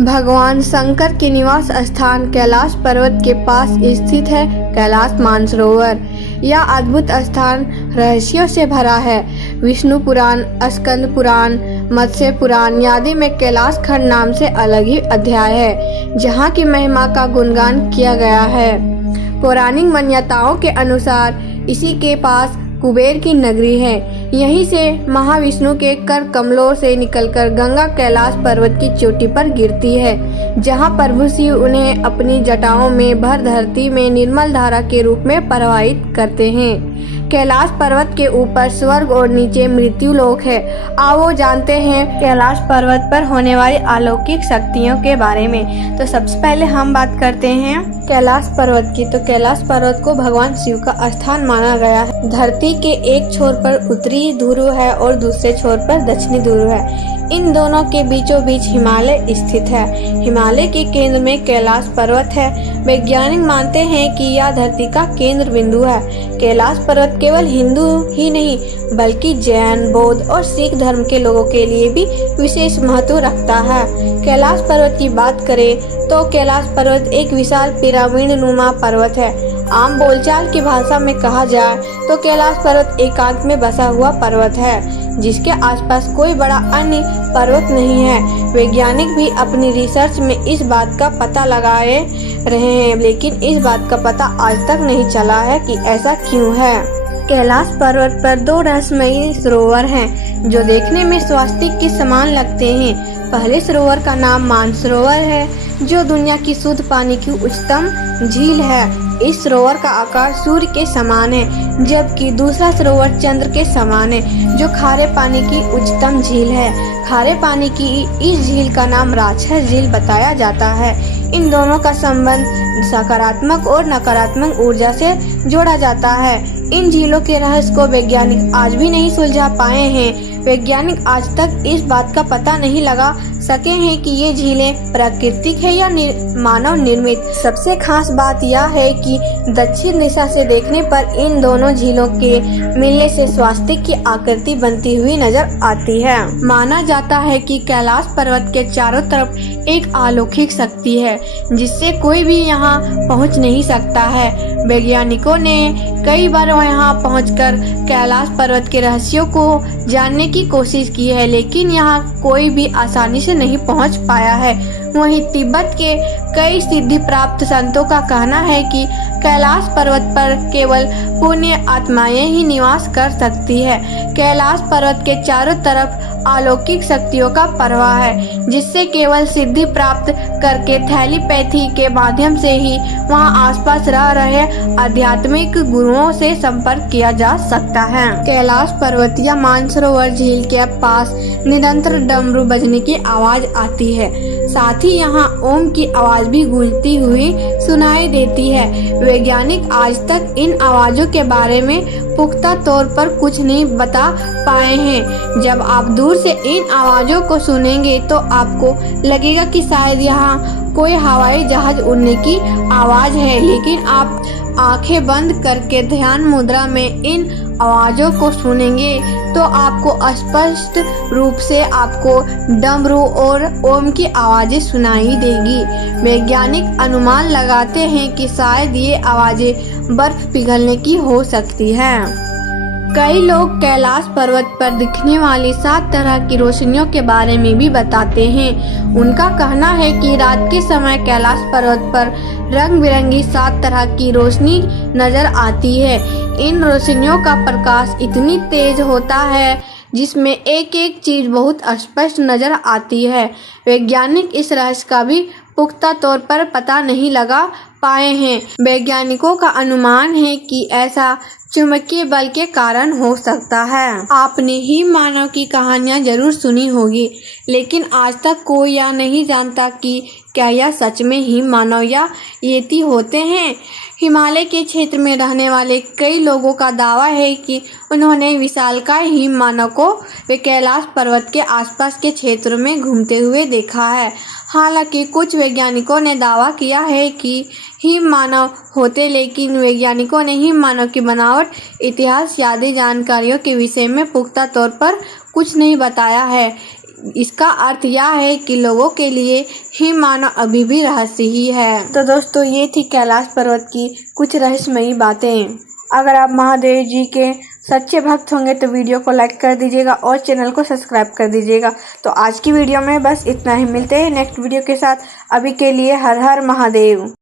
भगवान शंकर के निवास स्थान कैलाश पर्वत के पास स्थित है कैलाश मानसरोवर। यह अद्भुत स्थान रहस्यों से भरा है। विष्णु पुराण, स्कंद पुराण, मत्स्य पुराण आदि में कैलाश खंड नाम से अलग ही अध्याय है, जहाँ की महिमा का गुणगान किया गया है। पौराणिक मान्यताओं के अनुसार इसी के पास कुबेर की नगरी है। यहीं से महाविष्णु के कर कमलों से निकलकर गंगा कैलाश पर्वत की चोटी पर गिरती है, जहां प्रभु शिव उन्हें अपनी जटाओं में भर धरती में निर्मल धारा के रूप में प्रवाहित करते हैं। कैलाश पर्वत के ऊपर स्वर्ग और नीचे मृत्यु लोक है। आओ जानते हैं कैलाश पर्वत पर होने वाली अलौकिक शक्तियों के बारे में। तो सबसे पहले हम बात करते हैं कैलाश पर्वत की। तो कैलाश पर्वत को भगवान शिव का स्थान माना गया है। धरती के एक छोर पर उत्तरी ध्रुव है और दूसरे छोर पर दक्षिणी ध्रुव है। इन दोनों के बीचों बीच हिमालय स्थित है। हिमालय के केंद्र में कैलाश पर्वत है। वैज्ञानिक मानते हैं कि यह धरती का केंद्र बिंदु है। कैलाश पर्वत केवल हिंदू ही नहीं बल्कि जैन, बौद्ध और सिख धर्म के लोगों के लिए भी विशेष महत्व रखता है। कैलाश पर्वत की बात करें तो कैलाश पर्वत एक विशाल पिरामिड नुमा पर्वत है। आम बोलचाल की भाषा में कहा जाए तो कैलाश पर्वत एकांत में बसा हुआ पर्वत है, जिसके आसपास कोई बड़ा अन्य पर्वत नहीं है। वैज्ञानिक भी अपनी रिसर्च में इस बात का पता लगाए रहे हैं, लेकिन इस बात का पता आज तक नहीं चला है कि ऐसा क्यों है। कैलाश पर्वत पर दो रहस्यमयी सरोवर हैं, जो देखने में स्वास्तिक के समान लगते हैं। पहले सरोवर का नाम मानसरोवर है, जो दुनिया की शुद्ध पानी की उच्चतम झील है। इस सरोवर का आकार सूर्य के समान है, जबकि दूसरा सरोवर चंद्र के समान है, जो खारे पानी की उच्चतम झील है। खारे पानी की इस झील का नाम राक्षस झील बताया जाता है। इन दोनों का संबंध सकारात्मक और नकारात्मक ऊर्जा से जोड़ा जाता है। इन झीलों के रहस्य को वैज्ञानिक आज भी नहीं सुलझा पाए हैं। वैज्ञानिक आज तक इस बात का पता नहीं लगा सके हैं कि ये झीलें प्राकृतिक है या मानव निर्मित। सबसे खास बात यह है कि दक्षिण दिशा से देखने पर इन दोनों झीलों के मिलने से स्वास्तिक की आकृति बनती हुई नजर आती है। माना जाता है कि कैलाश पर्वत के चारों तरफ एक अलौकिक शक्ति है, जिससे कोई भी यहाँ पहुँच नहीं सकता है। वैज्ञानिकों ने कई बार यहाँ पहुंचकर कैलाश पर्वत के रहस्यों को जानने की कोशिश की है, लेकिन यहाँ कोई भी आसानी से नहीं पहुंच पाया है। वहीं तिब्बत के कई सिद्धि प्राप्त संतों का कहना है कि कैलाश पर्वत पर केवल पुण्य आत्माएं ही निवास कर सकती है। कैलाश पर्वत के चारों तरफ अलौकिक शक्तियों का प्रवाह है, जिससे केवल सिद्धि प्राप्त करके थैलीपैथी के माध्यम से ही वहां आसपास रह रहे आध्यात्मिक गुरुओं से संपर्क किया जा सकता है। कैलाश पर्वत या मानसरोवर झील के पास निरंतर डमरू बजने की आवाज आती है। साथ ही यहाँ ओम की आवाज भी गूंजती हुई सुनाई देती है। वैज्ञानिक आज तक इन आवाजों के बारे में पुख्ता तौर पर कुछ नहीं बता पाए हैं। जब आप दूर से इन आवाजों को सुनेंगे तो आपको लगेगा कि शायद यहाँ कोई हवाई जहाज उड़ने की आवाज है, लेकिन आप आंखें बंद करके ध्यान मुद्रा में इन आवाजों को सुनेंगे तो आपको स्पष्ट रूप से आपको डमरू और ओम की आवाजें सुनाई देगी। वैज्ञानिक अनुमान लगाते हैं कि शायद ये आवाजें बर्फ पिघलने की हो सकती है। कई लोग कैलाश पर्वत पर दिखने वाली 7 तरह की रोशनियों के बारे में भी बताते हैं। उनका कहना है कि रात के समय कैलाश पर्वत पर रंग बिरंगी 7 तरह की रोशनी नजर आती है। इन रोशनियों का प्रकाश इतनी तेज होता है जिसमें एक एक चीज बहुत स्पष्ट नजर आती है। वैज्ञानिक इस रहस्य का भी पुख्ता तौर पर पता नहीं लगा पाए हैं। वैज्ञानिकों का अनुमान है कि ऐसा चुंबकीय बल के कारण हो सकता है। आपने ही मानव की कहानियां जरूर सुनी होगी, लेकिन आज तक कोई यह नहीं जानता कि क्या यह सच में ही मानव या येती होते हैं। हिमालय के क्षेत्र में रहने वाले कई लोगों का दावा है कि उन्होंने विशालकाय हिम मानव को वे कैलाश पर्वत के आसपास के क्षेत्रों में घूमते हुए देखा है। हालांकि कुछ वैज्ञानिकों ने दावा किया है कि हिम मानव होते, लेकिन वैज्ञानिकों ने हिम मानव की बनावट, इतिहास आदि जानकारियों के विषय में पुख्ता तौर पर कुछ नहीं बताया है। इसका अर्थ यह है कि लोगों के लिए ही मानो अभी भी रहस्य ही है। तो दोस्तों, ये थी कैलाश पर्वत की कुछ रहस्यमयी बातें। अगर आप महादेव जी के सच्चे भक्त होंगे तो वीडियो को लाइक कर दीजिएगा और चैनल को सब्सक्राइब कर दीजिएगा। तो आज की वीडियो में बस इतना ही। मिलते हैं नेक्स्ट वीडियो के साथ। अभी के लिए हर हर महादेव।